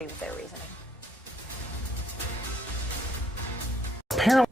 with their reasoning. Apparently.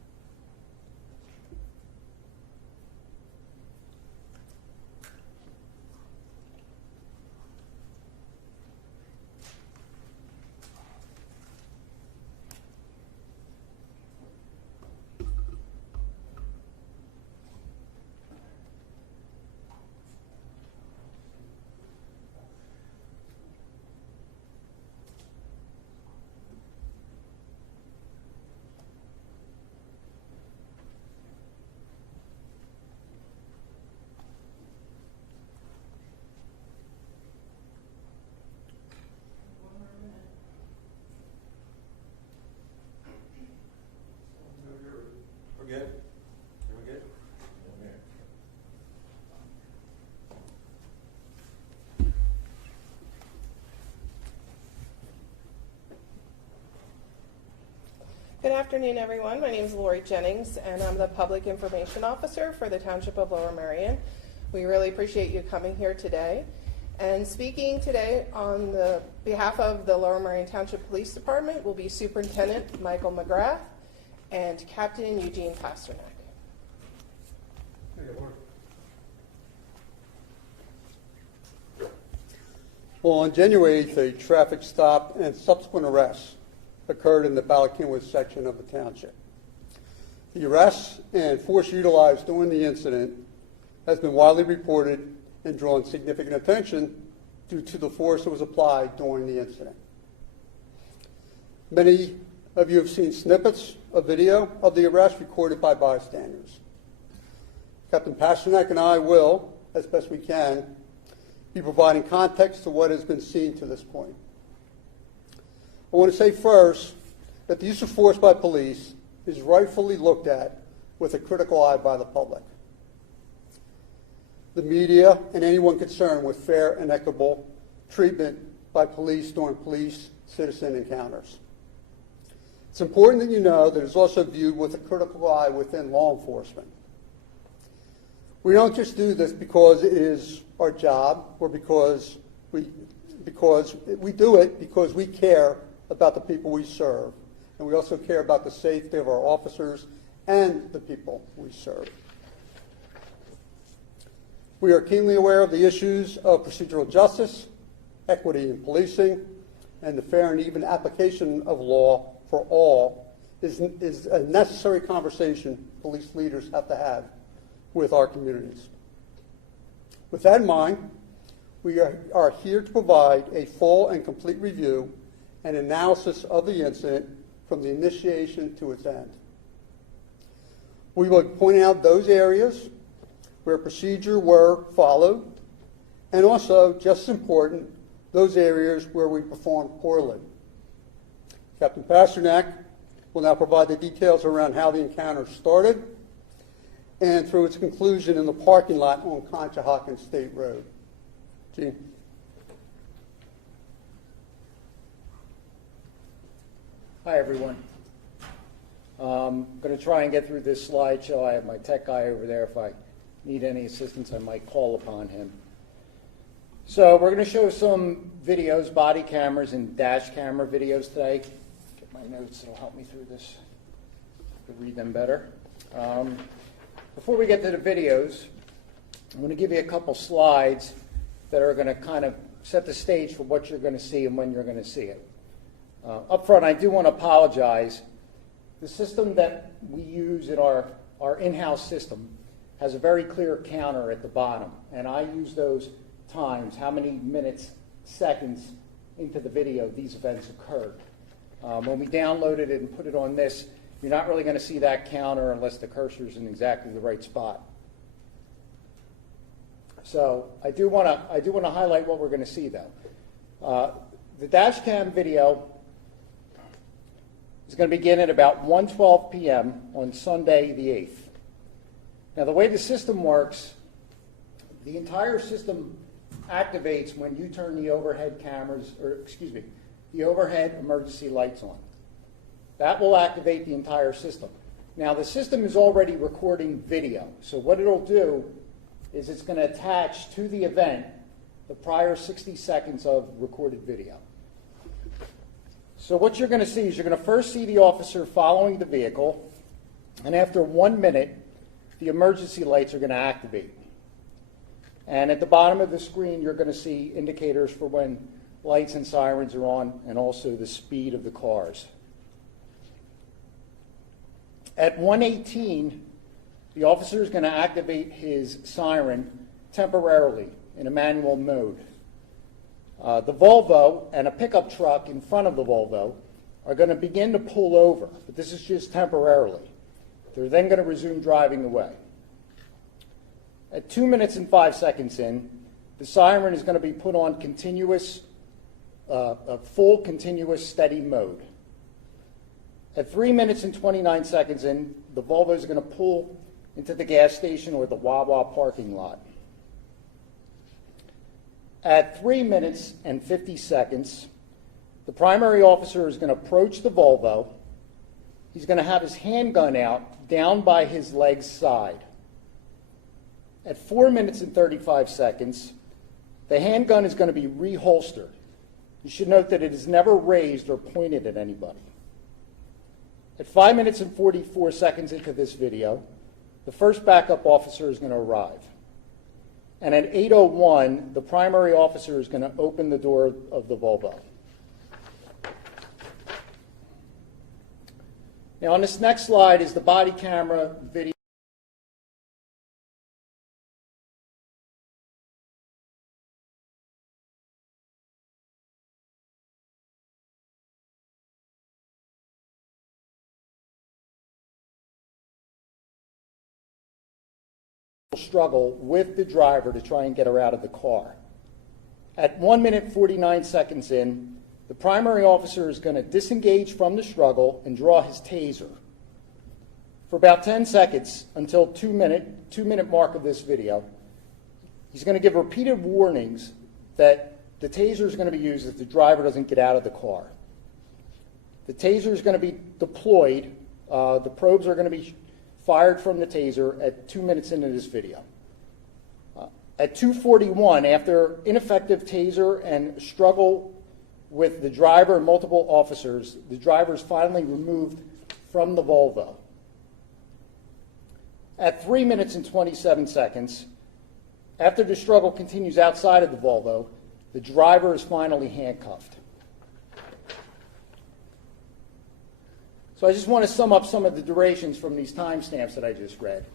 We're good? We're good? Good afternoon, everyone. My name is Lori Jennings, and I'm the Public Information Officer for the Township of Lower Merion. We really appreciate you coming here today. And speaking today on the behalf of the Lower Merion Township Police Department will be Superintendent Michael McGrath and Captain Eugene Pasternak. Well, on January 8th, a traffic stop and subsequent arrests occurred in the Ballackinwood section of the township. The arrests and force utilized during the incident has been widely reported and drawn significant attention due to the force that was applied during the incident. Many of you have seen snippets of video of the arrest recorded by bystanders. Captain Pasternak and I will, as best we can, be providing context to what has been seen to this point. I want to say first that the use of force by police is rightfully looked at with a critical eye by the public, the media, and anyone concerned with fair and equitable treatment by police during police-citizen encounters. It's important that you know that it's also viewed with a critical eye within law enforcement. We don't just do this because it is our job or because we do it because we care about the people we serve, and we also care about the safety of our officers and the people we serve. We are keenly aware of the issues of procedural justice, equity in policing, and the fair and even application of law for all is a necessary conversation police leaders have to have with our communities. With that in mind, we are here to provide a full and complete review and analysis of the incident from the initiation to its end. We will point out those areas where procedure were followed, and also, just as important, those areas where we performed poorly. Captain Pasternak will now provide the details around how the encounter started and through its conclusion in the parking lot on Conshohocken State Road. Gene. Hi, everyone. I'm going to try and get through this slideshow. I have my tech guy over there. If I need any assistance, I might call upon him. So we're going to show some videos, body cameras and dash camera videos today. Get my notes, it'll help me through this to read them better. Before we get to the videos, I'm going to give you a couple slides that are going to kind of set the stage for what you're going to see and when you're going to see it. Up front, I do want to apologize. The system that we use in our in-house system has a very clear counter at the bottom, and I use those times, how many minutes, seconds into the video these events occurred. When we downloaded it and put it on this, you're not really going to see that counter unless the cursor's in exactly the right spot. So I do want to highlight what we're going to see, though. The Dashcam video is going to begin at about 1:12 p.m. on Sunday the 8th. Now, the way the system works, the entire system activates when you turn the overhead cameras, the overhead emergency lights on. That will activate the entire system. Now, the system is already recording video, so what it'll do is it's going to attach to the event the prior 60 seconds of recorded video. So what you're going to see is you're going to first see the officer following the vehicle, and after 1 minute, the emergency lights are going to activate. And at the bottom of the screen, you're going to see indicators for when lights and sirens are on, and also the speed of the cars. At 1:18, the officer is going to activate his siren temporarily in a manual mode. The Volvo and a pickup truck in front of the Volvo are going to begin to pull over, but this is just temporarily. They're then going to resume driving away. At 2 minutes and 5 seconds in, the siren is going to be put on a full continuous steady mode. At 3 minutes and 29 seconds in, the Volvo is going to pull into the gas station or the Wawa parking lot. At 3 minutes and 50 seconds, the primary officer is going to approach the Volvo. He's going to have his handgun out down by his leg's side. At 4 minutes and 35 seconds, the handgun is going to be reholstered. You should note that it is never raised or pointed at anybody. At 5 minutes and 44 seconds into this video, the first backup officer is going to arrive. And at 8:01, the primary officer is going to open the door of the Volvo. Now, on this next slide is the body camera video. Struggle with the driver to try and get her out of the car. At 1 minute 49 seconds in, the primary officer is going to disengage from the struggle and draw his taser. For about 10 seconds until 2 minute mark of this video, he's going to give repeated warnings that the taser is going to be used if the driver doesn't get out of the car. The taser is going to be deployed. The probes are going to be fired from the taser at 2 minutes into this video. At 2:41, after ineffective taser and struggle with the driver and multiple officers, the driver is finally removed from the Volvo. At 3 minutes and 27 seconds, after the struggle continues outside of the Volvo, the driver is finally handcuffed. So I just want to sum up some of the durations from these timestamps that I just read.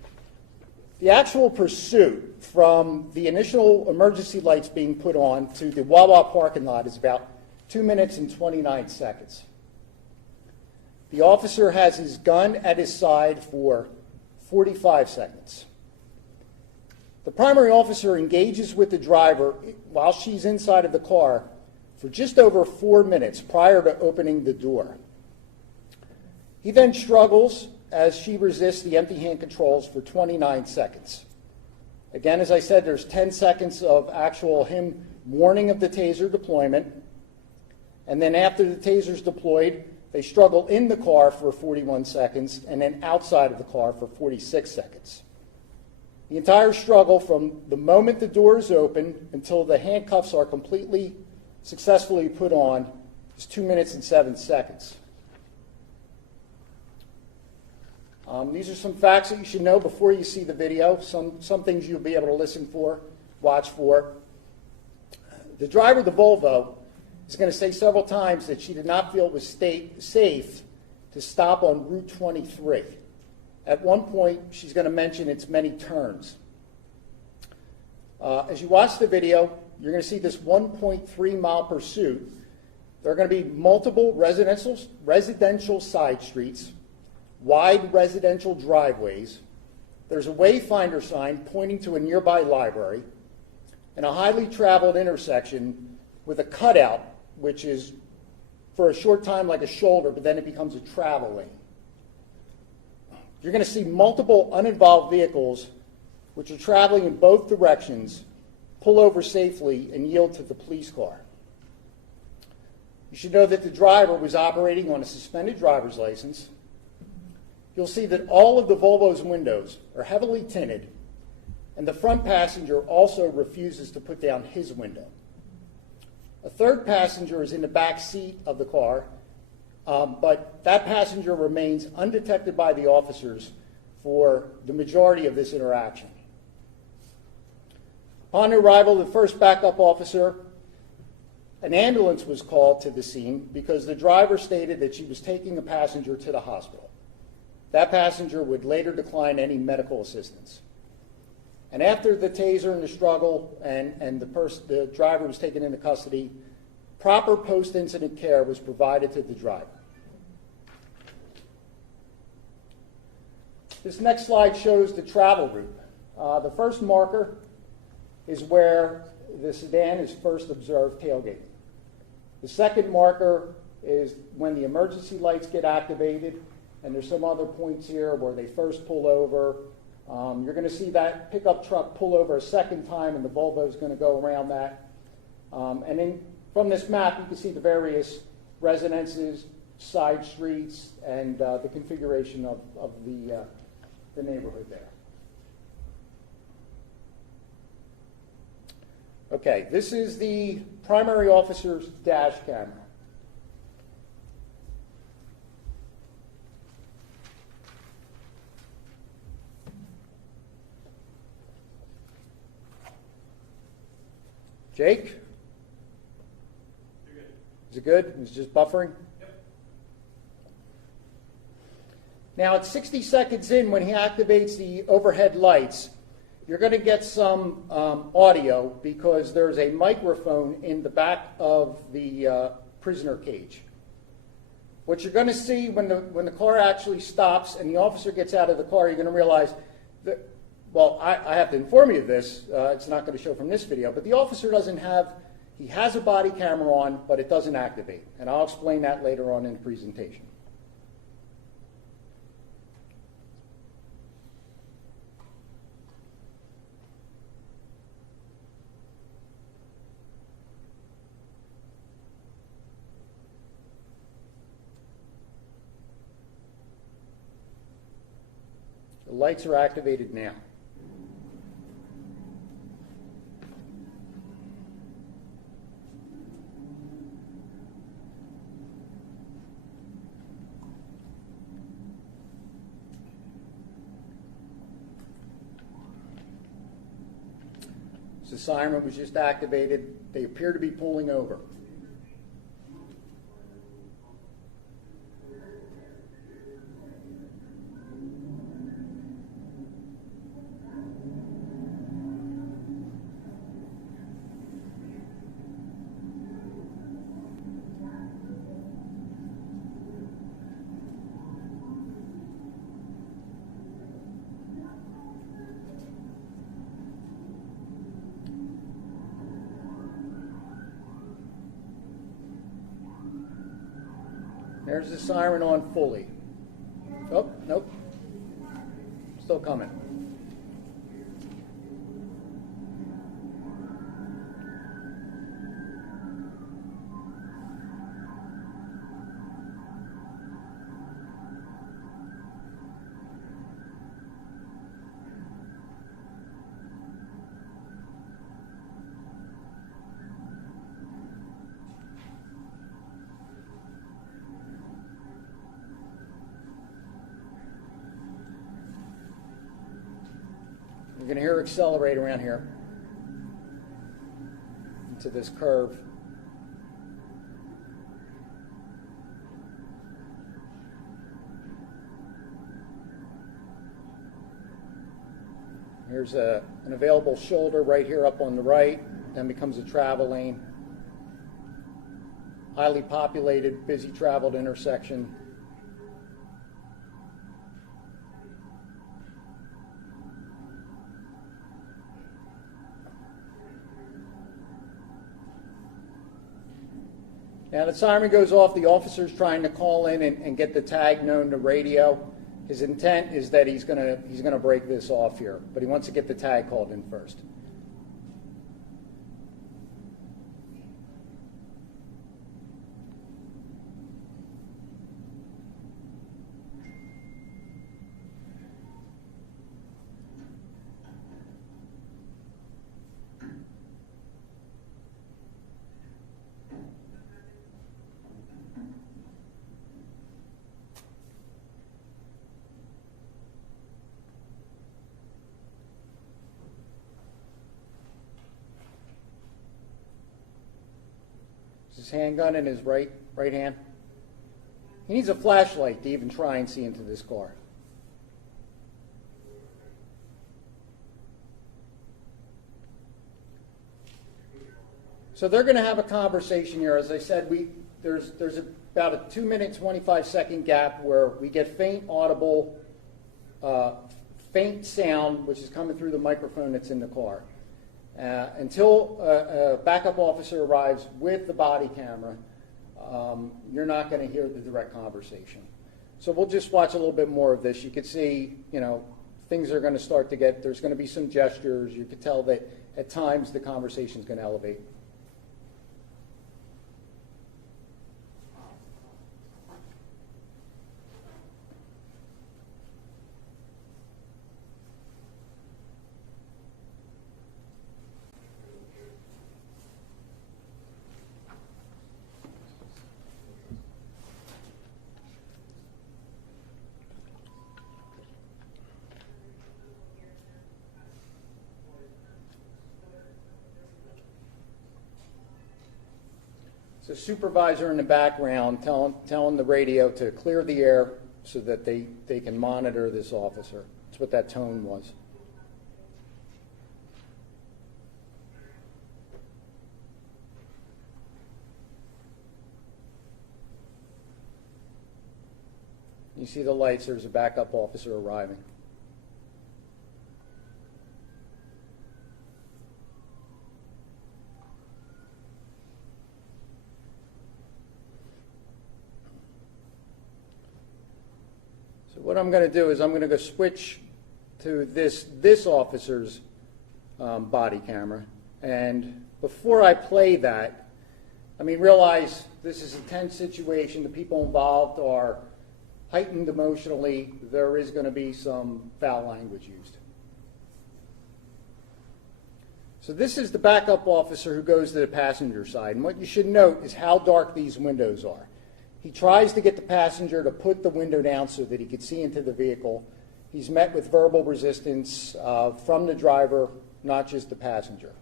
The actual pursuit from the initial emergency lights being put on to the Wawa parking lot is about 2 minutes and 29 seconds. The officer has his gun at his side for 45 seconds. The primary officer engages with the driver while she's inside of the car for just over 4 minutes prior to opening the door. He then struggles as she resists the empty hand controls for 29 seconds. Again, as I said, there's 10 seconds of actual him warning of the taser deployment. And then after the taser's deployed, they struggle in the car for 41 seconds and then outside of the car for 46 seconds. The entire struggle from the moment the door is open until the handcuffs are completely successfully put on is 2 minutes and 7 seconds. These are some facts that you should know before you see the video, some things you'll be able to listen for, watch for. The driver of the Volvo is going to say several times that she did not feel it was safe to stop on Route 23. At one point, she's going to mention its many turns. As you watch the video, you're going to see this 1.3 mile pursuit. There are going to be multiple residential side streets, wide residential driveways. There's a wayfinder sign pointing to a nearby library, and a highly traveled intersection with a cutout, which is for a short time like a shoulder, but then it becomes a travel lane. You're going to see multiple uninvolved vehicles, which are traveling in both directions, pull over safely and yield to the police car. You should know that the driver was operating on a suspended driver's license. You'll see that all of the Volvo's windows are heavily tinted, and the front passenger also refuses to put down his window. A third passenger is in the back seat of the car, But that passenger remains undetected by the officers for the majority of this interaction. Upon the arrival of the first backup officer, an ambulance was called to the scene because the driver stated that she was taking a passenger to the hospital. That passenger would later decline any medical assistance. And after the taser and the struggle and the driver was taken into custody, proper post-incident care was provided to the driver. This next slide shows the travel route. The first marker is where the sedan is first observed tailgating. The second marker is when the emergency lights get activated, and there's some other points here where they first pull over. You're going to see that pickup truck pull over a second time, and the Volvo is going to go around that. And then from this map, you can see the various residences, side streets, and the configuration of the neighborhood there. Okay, this is the primary officer's dash camera. Jake? Is it good? It's just buffering? Yep. Now, at 60 seconds in, when he activates the overhead lights, you're going to get some audio because there's a microphone in the back of the prisoner cage. What you're going to see when the car actually stops and the officer gets out of the car, you're going to realize that, well, I have to inform you of this. It's not going to show from this video, but the officer doesn't have, he has a body camera on, but it doesn't activate. And I'll explain that later on in the presentation. The lights are activated now. The siren was just activated. They appear to be pulling over. There's the siren on fully. Oh, nope. Still coming. You're going to hear accelerate around here into this curve. Here's an available shoulder right here up on the right, then becomes a travel lane. Highly populated, busy traveled intersection. Now the siren goes off, the officer's trying to call in and get the tag known to radio. His intent is that he's gonna break this off here, but he wants to get the tag called in first. handgun in his right hand. He needs a flashlight to even try and see into this car. So they're going to have a conversation here. As I said, there's about a 2-minute, 25-second gap where we get faint audible, faint sound, which is coming through the microphone that's in the car. Until a backup officer arrives with the body camera, you're not going to hear the direct conversation. So we'll just watch a little bit more of this. You can see, things are going to start to get, there's going to be some gestures. You can tell that at times the conversation is going to elevate. The supervisor in the background telling the radio to clear the air so that they can monitor this officer. That's what that tone was. You see the lights, there's a backup officer arriving. What I'm going to do is I'm going to go switch to this officer's body camera. And before I play that, realize this is a tense situation. The people involved are heightened emotionally. There is going to be some foul language used. So this is the backup officer who goes to the passenger side. And what you should note is how dark these windows are. He tries to get the passenger to put the window down so that he could see into the vehicle. He's met with verbal resistance from the driver, not just the passenger.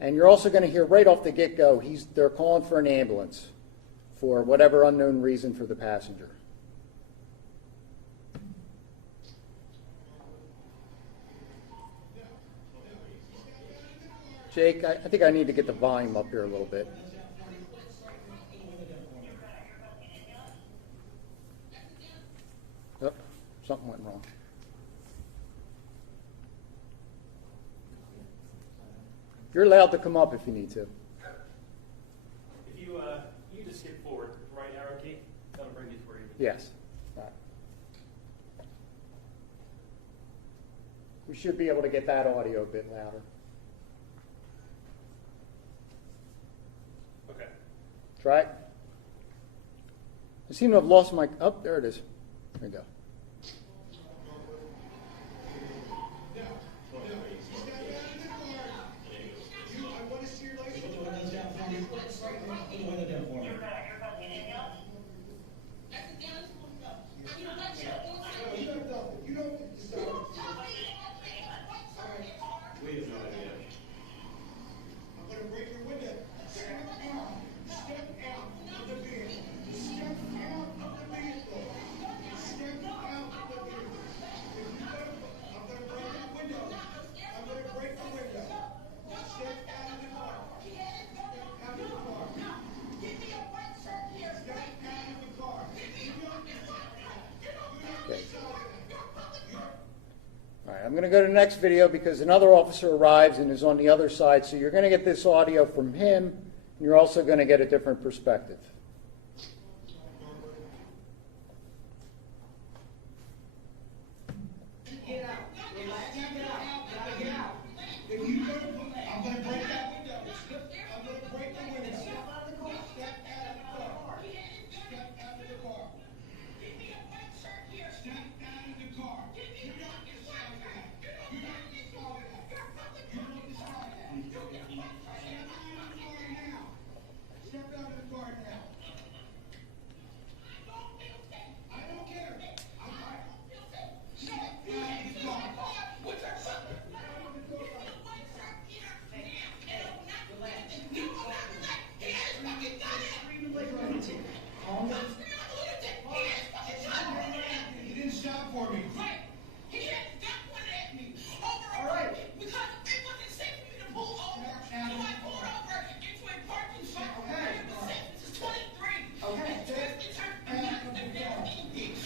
And you're also going to hear right off the get-go, they're calling for an ambulance for whatever unknown reason for the passenger. Jake, I think I need to get the volume up here a little bit. Oh, something went wrong. You're allowed to come up if you need to. If you just skip forward, right arrow key, that'll bring you to where you. Yes. All right. We should be able to get that audio a bit louder. Okay. Try it. I seem to have lost my. Oh, there it is. There we go. I'm going to go to the next video because another officer arrives and is on the other side, so you're going to get this audio from him, and you're also going to get a different perspective. Get out. Relax. Get out. Get out. If you go, I'm going to break that window. I'm going to break the window. Step out of the car. Step out of the car. Step out of the car. Give me a white shirt here. Step out of the car. Give me a white shirt here. You don't install that. You don't install that. You don't install that. Step out of the car now. Step out of the car now.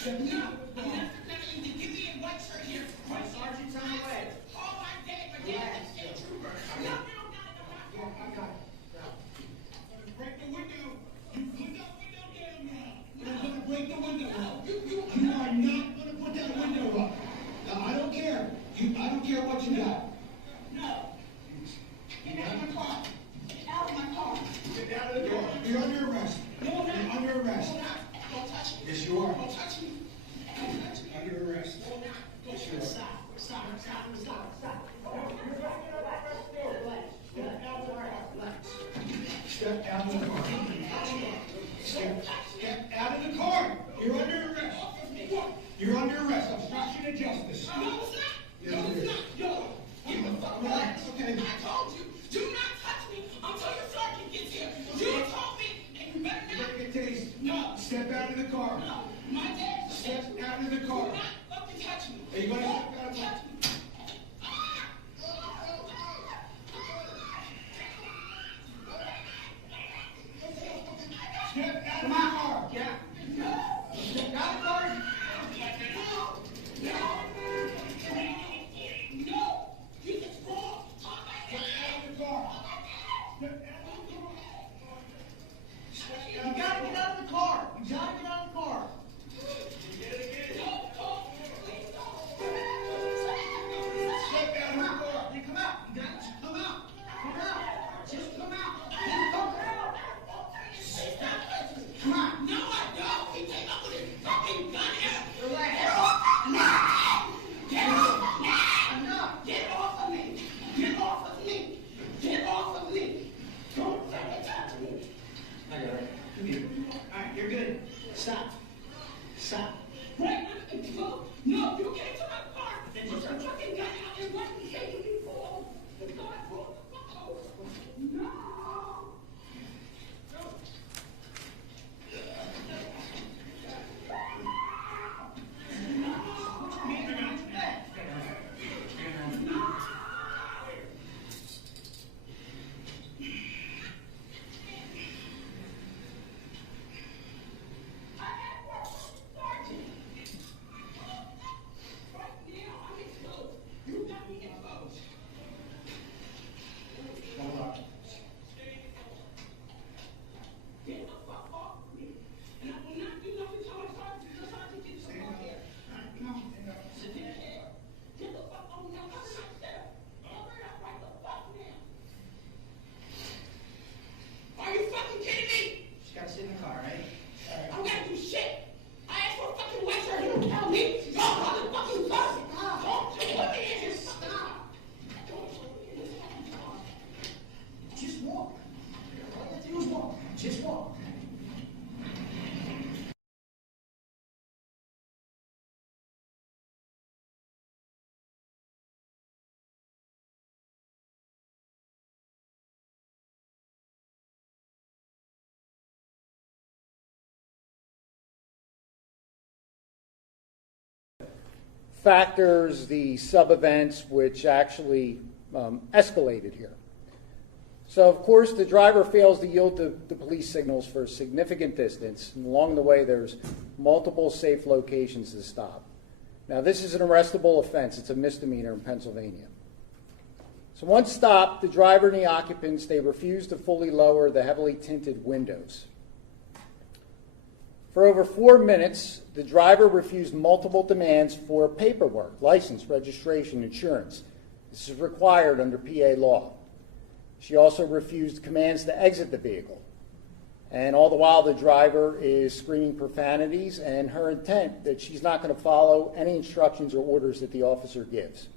Step No, out of the car. you can give me a white shirt here. My sergeant's on the way. Oh, my dad, my dad is a state trooper. No, you don't got it. Yeah, I got it. I'm gonna break the window. You put that window down now. I'm gonna break the window up. You are not gonna put that window up. Now, I don't care. I don't care what you got. No. Get out of my car. Get out of my car. Get out of the car. You're under arrest. No, I'm not. You're under arrest. No, I'm not. Don't touch me. Yes, you are. Don't touch me. Don't touch me. Under arrest. No, I'm not. Don't Yes, you are. stop. Stop. Step out of the car. Step out of the car. You're under arrest. You're under arrest. Obstruction of justice. No, it's not. Yes, No, it it's is. not. Yo, get the fuck Relax, back. okay. I told you, do not touch me until your sergeant gets here. You told me, and you better not. Take a taste. No. Step out of the car. No, my dad's a Step state out of the Do car. not fucking touch me. Are you gonna Don't step out of the touch me. Step out of the car. Get out. Step out of the car. No, you just wrong. Talk like Step that. out of the car. Step out of the car. Step out You of the gotta car. get out of the car. You gotta get out of the car. Step out of the car. Hey, come out. You got to come out. Come out. Just come out. Just come out. Come on. No, I don't. He came up with his fucking gun here. Relax. Get off. Get off. Enough. Get off of me. Get off of me. Get off of me. Don't fucking touch me. I got it. Come here. All right, you're good. Stop. Stop. Right? No, you came to my car and put your fucking gun out and let me take you before. The God pulled the fuck over. No. Are you fucking kidding me? Just gotta sit in the car, right? I don't gotta do shit. I asked for a fucking white shirt. You don't tell me. You're a fucking fuck. Don't you put me in this fucking car. Don't put me in this fucking car. Just walk. All you have to do is walk. Just walk. Factors, the sub-events which actually escalated here. So, of course, the driver fails to yield to the police signals for a significant distance, and along the way there's multiple safe locations to stop. Now, this is an arrestable offense. It's a misdemeanor in Pennsylvania. So once stopped, the driver and the occupants, they refused to fully lower the heavily tinted windows. For over 4 minutes, the driver refused multiple demands for paperwork, license, registration, insurance. This is required under PA law. She also refused commands to exit the vehicle. And all the while, the driver is screaming profanities and her intent that she's not going to follow any instructions or orders that the officer gives.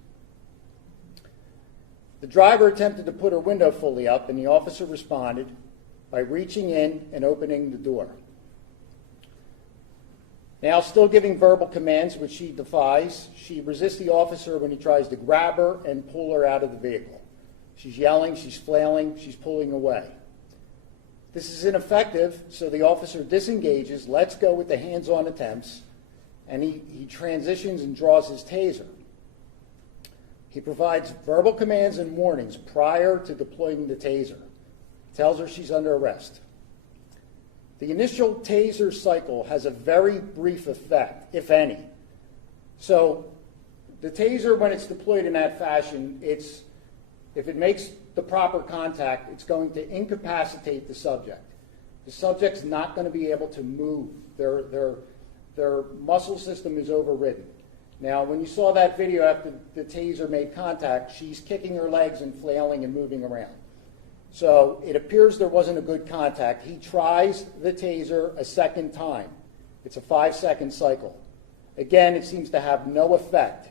The driver attempted to put her window fully up, and the officer responded by reaching in and opening the door. Now, still giving verbal commands, which she defies, she resists the officer when he tries to grab her and pull her out of the vehicle. She's yelling, she's flailing, she's pulling away. This is ineffective, so the officer disengages, lets go with the hands-on attempts, and he transitions and draws his taser. He provides verbal commands and warnings prior to deploying the taser. Tells her she's under arrest. The initial taser cycle has a very brief effect, if any. So the taser, when it's deployed in that fashion, if it makes the proper contact, it's going to incapacitate the subject. The subject's not going to be able to move. Their muscle system is overridden. Now, when you saw that video after the taser made contact, she's kicking her legs and flailing and moving around. So it appears there wasn't a good contact. He tries the taser a second time. It's a 5-second cycle. Again, it seems to have no effect.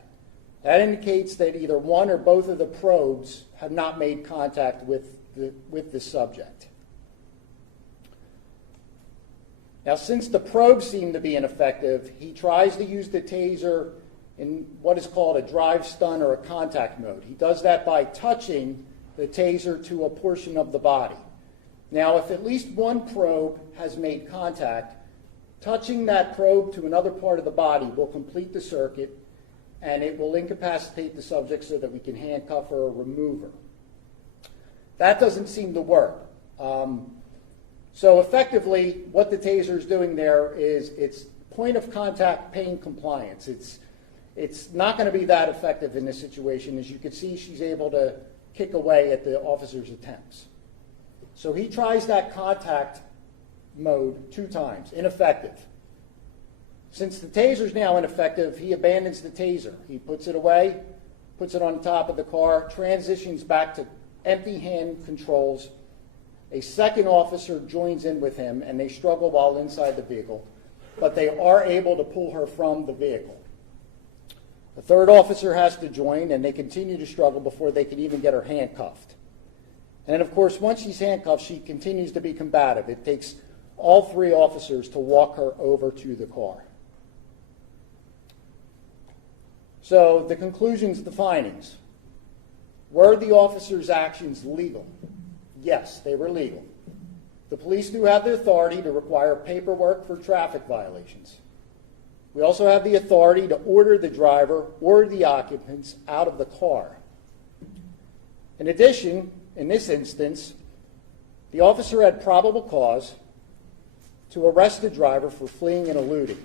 That indicates that either one or both of the probes have not made contact with the subject. Now, since the probes seem to be ineffective, he tries to use the taser in what is called a drive stun or a contact mode. He does that by touching the taser to a portion of the body. Now, if at least one probe has made contact, touching that probe to another part of the body will complete the circuit, and it will incapacitate the subject so that we can handcuff her or remove her. That doesn't seem to work. So effectively, what the taser is doing there is it's point of contact pain compliance. It's not going to be that effective in this situation. As you can see, she's able to kick away at the officer's attempts. So he tries that contact mode 2 times, ineffective. Since the taser is now ineffective, he abandons the taser. He puts it away, puts it on the top of the car, transitions back to empty hand controls. A second officer joins in with him, and they struggle while inside the vehicle, but they are able to pull her from the vehicle. A third officer has to join, and they continue to struggle before they can even get her handcuffed. And of course, once she's handcuffed, she continues to be combative. It takes all 3 officers to walk her over to the car. So the conclusions, the findings. Were the officers' actions legal? Yes, they were legal. The police do have the authority to require paperwork for traffic violations. We also have the authority to order the driver or the occupants out of the car. In addition, in this instance, the officer had probable cause to arrest the driver for fleeing and eluding.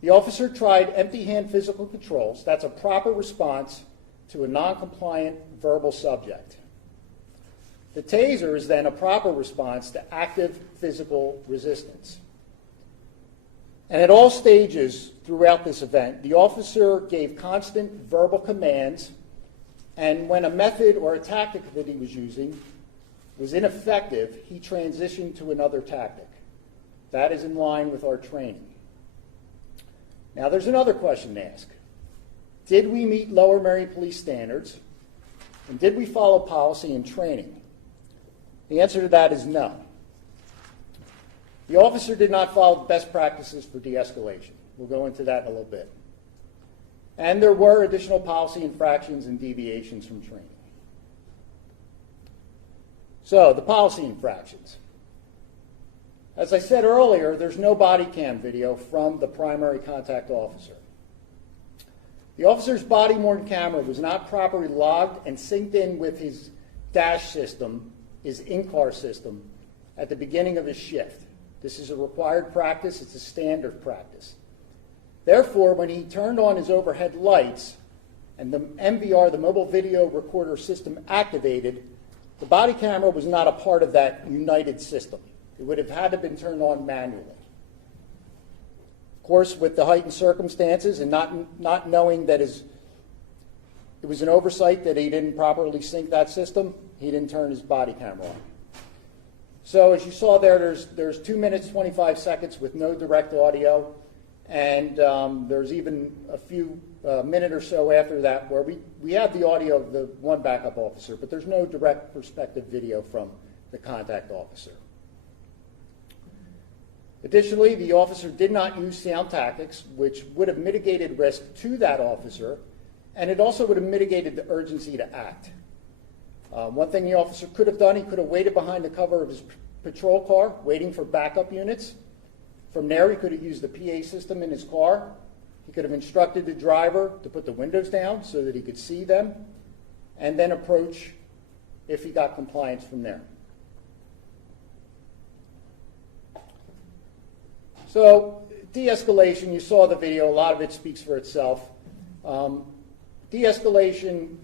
The officer tried empty-hand physical controls. That's a proper response to a non-compliant verbal subject. The taser is then a proper response to active physical resistance. And at all stages throughout this event, the officer gave constant verbal commands, and when a method or a tactic that he was using was ineffective, he transitioned to another tactic. That is in line with our training. Now, there's another question to ask. Did we meet Lower Merion police standards, and did we follow policy and training? The answer to that is no. The officer did not follow best practices for de-escalation. We'll go into that in a little bit. And there were additional policy infractions and deviations from training. So, the policy infractions. As I said earlier, there's no body cam video from the primary contact officer. The officer's body-worn camera was not properly logged and synced in with his dash system, his in-car system, at the beginning of his shift. This is a required practice. It's a standard practice. Therefore, when he turned on his overhead lights and the MVR, the mobile video recorder system, activated, the body camera was not a part of that united system. It would have had to have been turned on manually. Of course, with the heightened circumstances and not knowing that it was an oversight that he didn't properly sync that system, he didn't turn his body camera on. So as you saw there, there's 2 minutes, 25 seconds with no direct audio, and there's even a few minute or so after that where we have the audio of the one backup officer, but there's no direct perspective video from the contact officer. Additionally, the officer did not use sound tactics, which would have mitigated risk to that officer, and it also would have mitigated the urgency to act. One thing the officer could have done, he could have waited behind the cover of his patrol car, waiting for backup units. From there, he could have used the PA system in his car. He could have instructed the driver to put the windows down so that he could see them, and then approach if he got compliance from there. So de-escalation, you saw the video, a lot of it speaks for itself. De-escalation,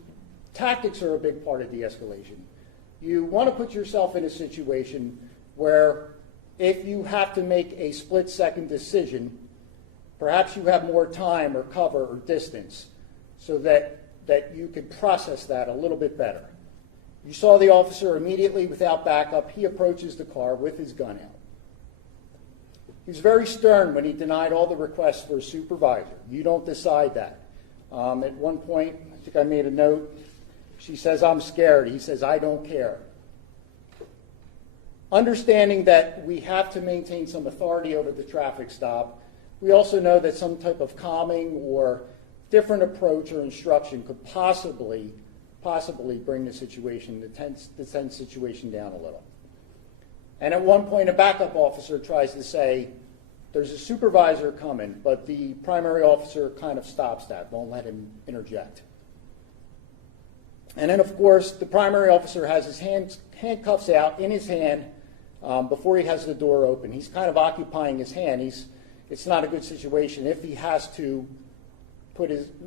tactics are a big part of de-escalation. You want to put yourself in a situation where if you have to make a split-second decision, perhaps you have more time or cover or distance so that you could process that a little bit better. You saw the officer immediately, without backup, he approaches the car with his gun out. He was very stern when he denied all the requests for a supervisor. You don't decide that. At one point, I think I made a note, she says, "I'm scared." He says, "I don't care." Understanding that we have to maintain some authority over the traffic stop, we also know that some type of calming or different approach or instruction could possibly bring the situation, the tense situation down a little. And at one point, a backup officer tries to say, "There's a supervisor coming," but the primary officer kind of stops that, won't let him interject. And then, of course, the primary officer has his handcuffs out in his hand before he has the door open. He's kind of occupying his hand. It's not a good situation if he has to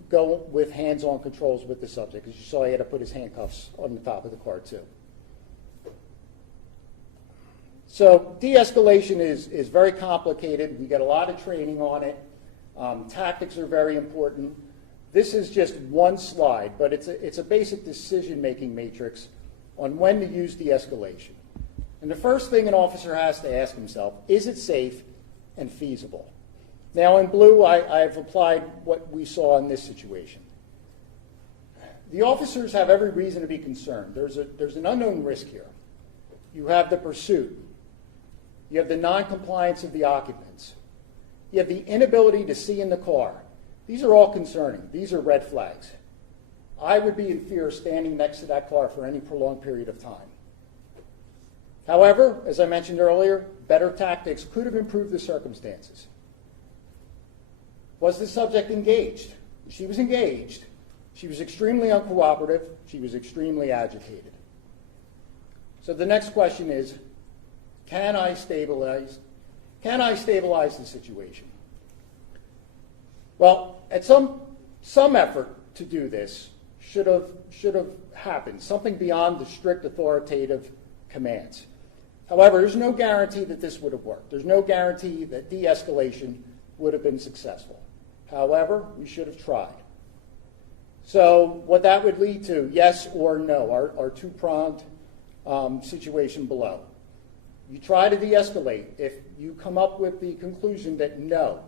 go with hands-on controls with the subject. As you saw, he had to put his handcuffs on the top of the car, too. So de-escalation is very complicated. We get a lot of training on it. Tactics are very important. This is just one slide, but it's a basic decision-making matrix on when to use de-escalation. And the first thing an officer has to ask himself, is it safe and feasible? Now in blue, I've applied what we saw in this situation. The officers have every reason to be concerned. There's an unknown risk here. You have the pursuit. You have the non-compliance of the occupants. You have the inability to see in the car. These are all concerning. These are red flags. I would be in fear standing next to that car for any prolonged period of time. However, as I mentioned earlier, better tactics could have improved the circumstances. Was the subject engaged? She was engaged. She was extremely uncooperative. She was extremely agitated. So the next question is, can I stabilize the situation? Well, at some effort to do this should have happened, something beyond the strict authoritative commands. However, there's no guarantee that this would have worked. There's no guarantee that de-escalation would have been successful. However, we should have tried. So what that would lead to, yes or no, our two-pronged situation below. You try to de-escalate. If you come up with the conclusion that no,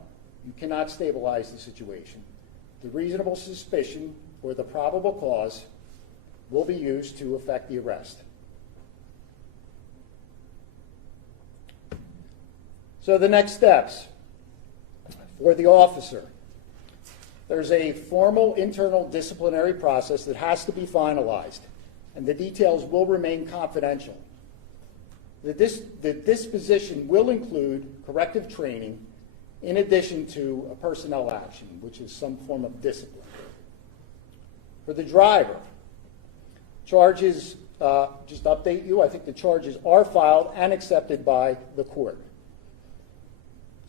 you cannot stabilize the situation, the reasonable suspicion or the probable cause will be used to effect the arrest. So the next steps for the officer. There's a formal internal disciplinary process that has to be finalized, and the details will remain confidential. The disposition will include corrective training in addition to a personnel action, which is some form of discipline. For the driver, charges, just to update you, I think the charges are filed and accepted by the court.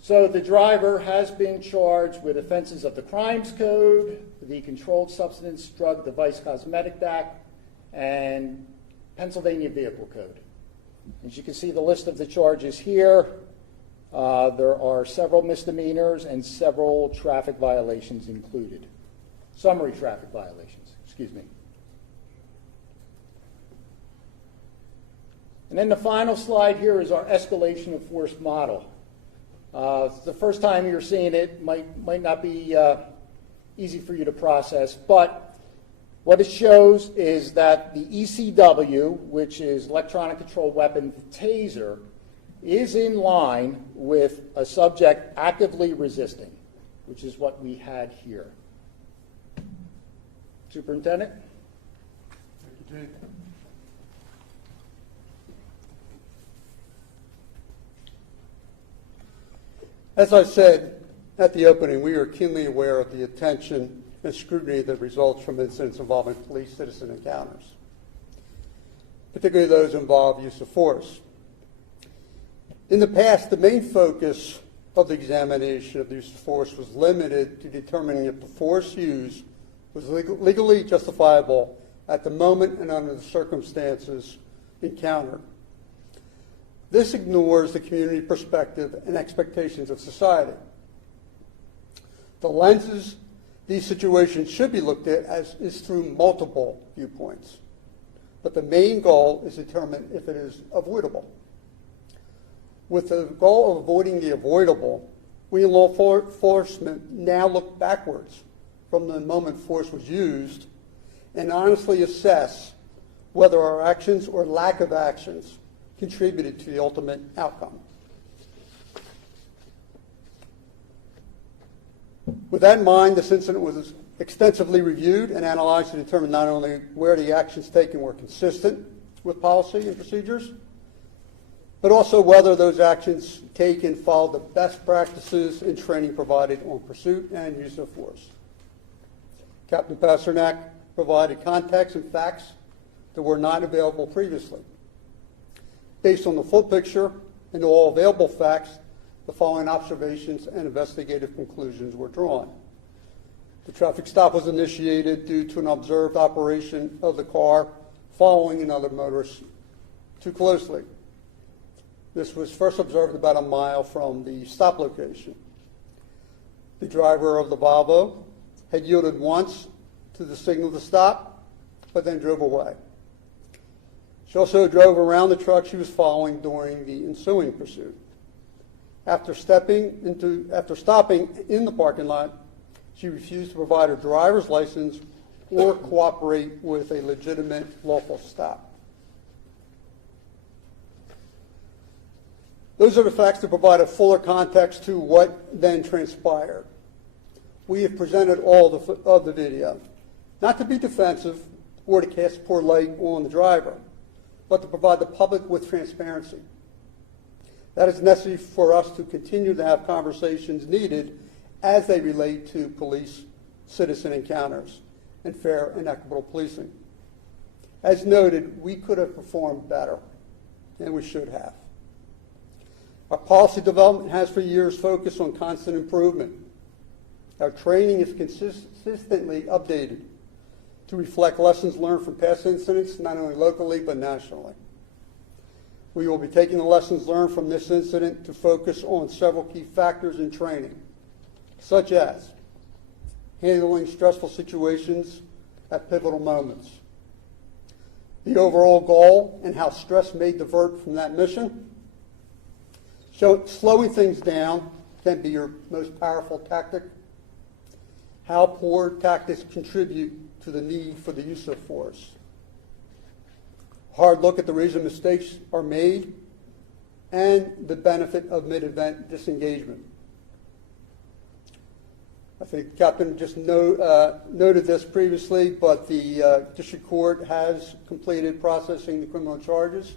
So the driver has been charged with offenses of the Crimes Code, the Controlled Substance, Drug, Device, Cosmetic Act, and Pennsylvania Vehicle Code. As you can see the list of the charges here, there are several misdemeanors and several traffic violations included. Summary traffic violations, excuse me. And then the final slide here is our escalation of force model. The first time you're seeing it might not be easy for you to process, but what it shows is that the ECW, which is electronic controlled weapon taser, is in line with a subject actively resisting, which is what we had here. Superintendent? Thank you, Chief. As I said at the opening, we are keenly aware of the attention and scrutiny that results from incidents involving police-citizen encounters, particularly those involve use of force. In the past, the main focus of the examination of the use of force was limited to determining if the force used was legally justifiable at the moment and under the circumstances encountered. This ignores the community perspective and expectations of society. The lenses these situations should be looked at is through multiple viewpoints, but the main goal is to determine if it is avoidable. With the goal of avoiding the avoidable, we in law enforcement now look backwards from the moment force was used and honestly assess whether our actions or lack of actions contributed to the ultimate outcome. With that in mind, this incident was extensively reviewed and analyzed to determine not only where the actions taken were consistent with policy and procedures, but also whether those actions taken followed the best practices and training provided on pursuit and use of force. Captain Pasternak provided context and facts that were not available previously. Based on the full picture and all available facts, the following observations and investigative conclusions were drawn. The traffic stop was initiated due to an observed operation of the car following another motorist too closely. This was first observed about a mile from the stop location. The driver of the Volvo had yielded once to the signal to stop, but then drove away. She also drove around the truck she was following during the ensuing pursuit. After stopping in the parking lot, she refused to provide her driver's license or cooperate with a legitimate lawful stop. Those are the facts that provide a fuller context to what then transpired. We have presented all of the video, not to be defensive or to cast poor light on the driver, but to provide the public with transparency. That is necessary for us to continue to have conversations needed as they relate to police-citizen encounters and fair and equitable policing. As noted, we could have performed better, and we should have. Our policy development has for years focused on constant improvement. Our training is consistently updated to reflect lessons learned from past incidents, not only locally but nationally. We will be taking the lessons learned from this incident to focus on several key factors in training, such as handling stressful situations at pivotal moments, the overall goal and how stress may divert from that mission. So slowing things down can be your most powerful tactic. How poor tactics contribute to the need for the use of force. Hard look at the reason mistakes are made and the benefit of mid-event disengagement. I think the captain just noted this previously, but the district court has completed processing the criminal charges.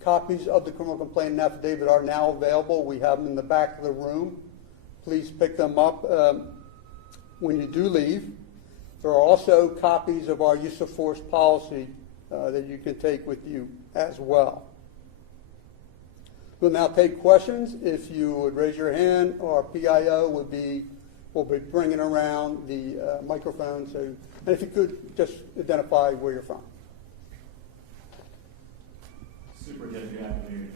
Copies of the criminal complaint and affidavit are now available. We have them in the back of the room. Please pick them up when you do leave. There are also copies of our use of force policy that you can take with you as well. We'll now take questions. If you would raise your hand, our PIO will be bringing around the microphone. So, and if you could just identify where you're from. Superintendent, good afternoon.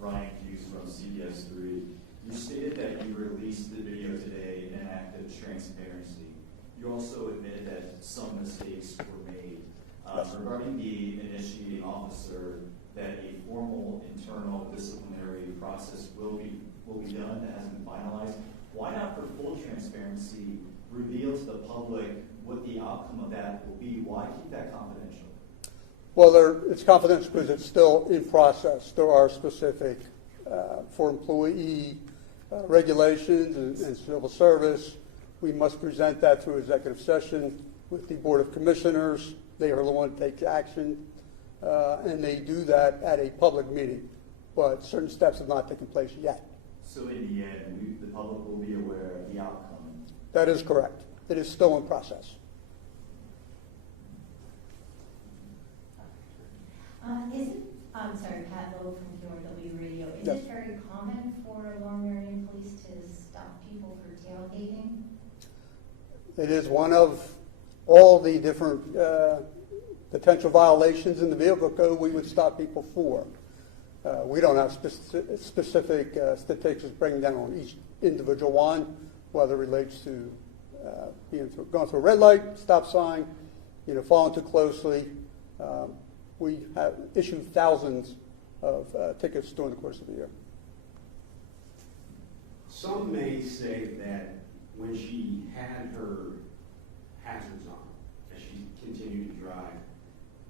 Ryan Hughes from CBS 3. You stated that you released the video today in an act of transparency. You also admitted that some mistakes were made. Regarding the initiating officer, that a formal internal disciplinary process will be done that hasn't been finalized. Why not, for full transparency, reveal to the public what the outcome of that will be? Why keep that confidential? Well, it's confidential because it's still in process. There are specific, for employee regulations and civil service. We must present that through executive session with the Board of Commissioners. They are the one that takes action, and they do that at a public meeting. But certain steps have not taken place yet. So in the end, the public will be aware of the outcome? That is correct. It is still in process. I'm sorry, Pat Lowe from QRW Radio. Is Yes. it very common for Lower Merion Police to It is one of all the different potential violations in the vehicle code we would stop people for. We don't have specific statistics bringing down on each individual one, whether it relates to going through a red light, stop sign, following too closely. We have issued thousands of tickets during the course of the year. Some may say that when she had her hazards on, as she continued to drive,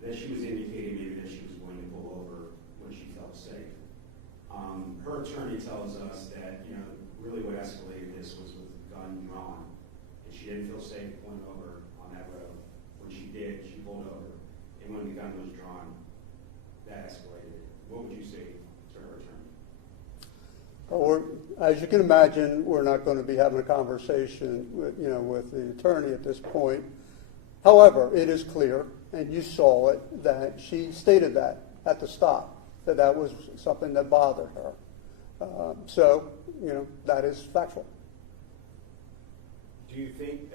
that she was indicating maybe that she was going to pull over when she felt safe. Her attorney tells us that, really what escalated this was with the gun drawn, and she didn't feel safe pulling over on that road. When she did, she pulled over, and when the gun was drawn, that escalated. What would you say to her attorney? Well, as you can imagine, we're not going to be having a conversation with the attorney at this point. However, it is clear, and you saw it, that she stated that at the stop, that was something that bothered her. So, that is factual. Do you think,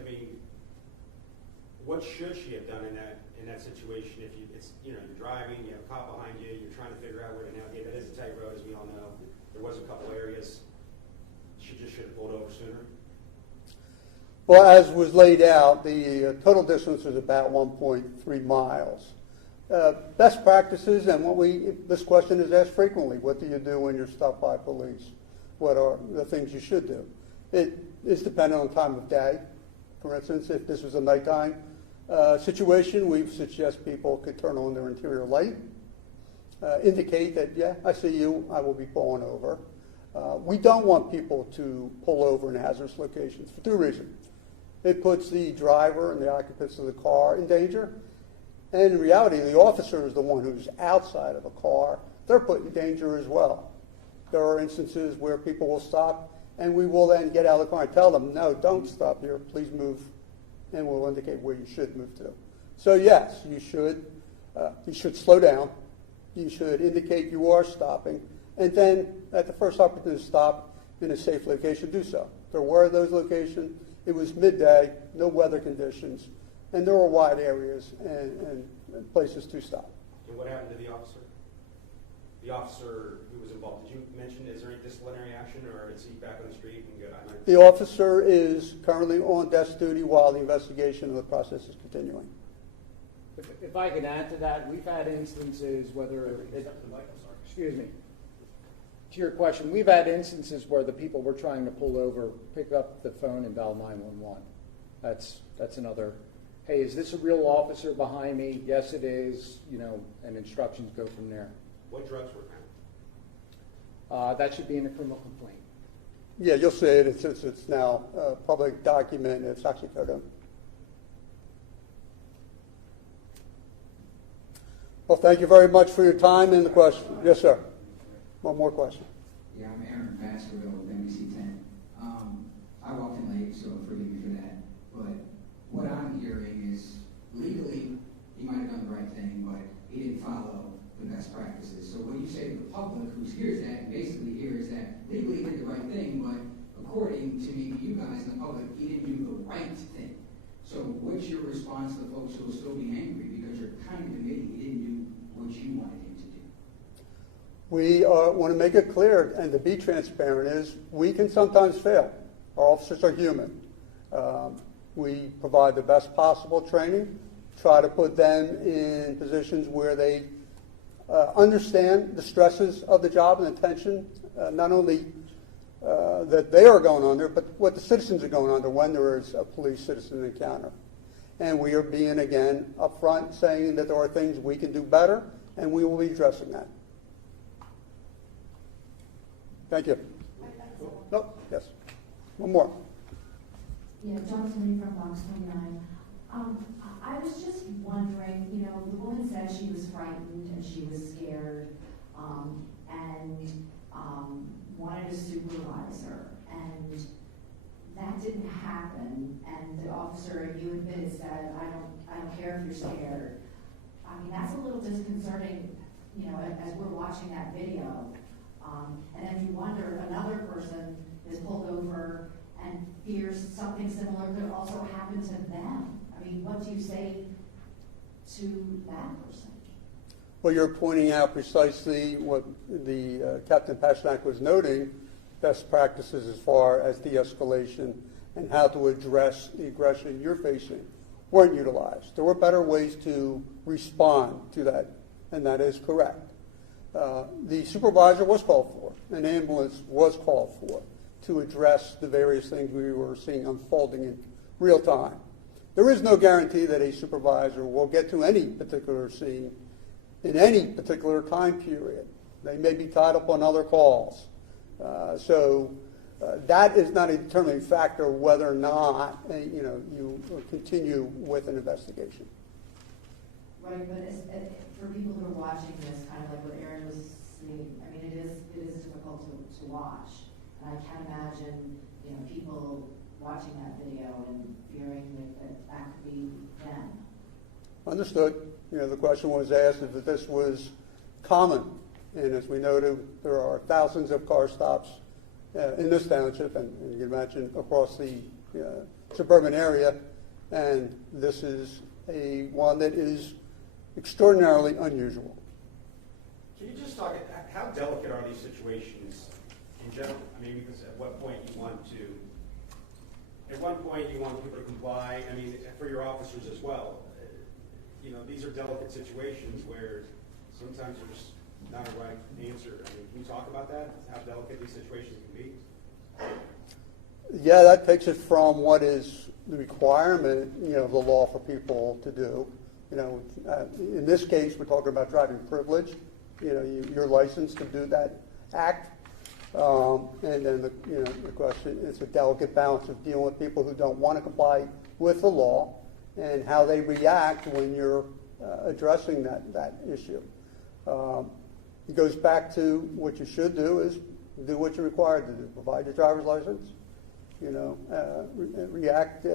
what should she have done in that situation? If you're driving, you have a cop behind you, you're trying to figure out where to navigate. That is a tight road, as we all know. There was a couple areas. She just should have pulled over sooner. Well, as was laid out, the total distance is about 1.3 miles. Best practices, and this question is asked frequently: what do you do when you're stopped by police? What are the things you should do? It is dependent on time of day. For instance, if this was a nighttime situation, we suggest people could turn on their interior light, indicate that, yeah, I see you, I will be pulling over. We don't want people to pull over in hazardous locations for two reasons. It puts the driver and the occupants of the car in danger. And in reality, the officer is the one who's outside of a car. They're put in danger as well. There are instances where people will stop, and we will then get out of the car and tell them, no, don't stop here, please move, and we'll indicate where you should move to. So yes, you should slow down. You should indicate you are stopping, and then at the first opportunity to stop in a safe location, do so. There were those locations. It was midday, no weather conditions, and there were wide areas and places to stop. And what happened to the officer? The officer who was involved, did you mention, is there any disciplinary action, or is he back on the street and good? The officer is currently on desk duty while the investigation of the process is continuing. If I can add to that, we've had instances excuse me, to your question, we've had instances where the people we're trying to pull over pick up the phone and dial 911. That's another, hey, is this a real officer behind me? Yes, it is, and instructions go from there. What drugs were found? That should be in a criminal complaint. Yeah, you'll see it. It's now a public document. It's actually coded. Well, thank you very much for your time and the question. Yes, sir. One more question. Yeah, I'm Aaron Baskerville with NBC 10. I walked in late, so forgive me for that. But what I'm hearing is legally he might have done the right thing, but he didn't follow the best practices. So when you say to the public who hears that and basically hears that legally he did the right thing, but according to maybe you guys in the public, he didn't do the right thing. So what's your response to the folks who will still be angry because you're kind of admitting he didn't do what you wanted him to do? We want to make it clear and to be transparent is we can sometimes fail. Our officers are human. We provide the best possible training, try to put them in positions where they understand the stresses of the job and the tension, not only that they are going under, but what the citizens are going under when there is a police-citizen encounter. And we are being, again, upfront saying that there are things we can do better, and we will be addressing that. Thank you. No, yes. One more. Yeah, Johnson from Box 29. I was just wondering, the woman said she was frightened and she was scared and wanted a supervisor, and that didn't happen. And the officer, you admitted, said, I don't care if you're scared. I mean, that's a little disconcerting, as we're watching that video. And then you wonder if another person is pulled over and fears something similar could also happen to them. I mean, what do you say to that person? Well, you're pointing out precisely what the Captain Pashnak was noting, best practices as far as de-escalation and how to address the aggression you're facing weren't utilized. There were better ways to respond to that, and that is correct. The supervisor was called for, an ambulance was called for to address the various things we were seeing unfolding in real time. There is no guarantee that a supervisor will get to any particular scene in any particular time period. They may be tied up on other calls. So that is not a determining factor whether or not you continue with an investigation. Right, but for people who are watching this, kind of like what Aaron was saying, I mean, it is difficult to watch. And I can't imagine, people watching that video and fearing that could be them. Understood. The question was asked if this was common. And as we noted, there are thousands of car stops in this township, and you can imagine across the suburban area. And this is one that is extraordinarily unusual. Can you just talk, how delicate are these situations in general? I mean, because at what point you want people to comply, I mean, for your officers as well. These are delicate situations where sometimes there's not a right answer. I mean, can you talk about that, how delicate these situations can be? Yeah, that takes it from what is the requirement, of the law for people to do. In this case, we're talking about driving privilege. You're licensed to do that act. And then the question, it's a delicate balance of dealing with people who don't want to comply with the law and how they react when you're addressing that issue. It goes back to what you should do is do what you're required to do. Provide your driver's license, react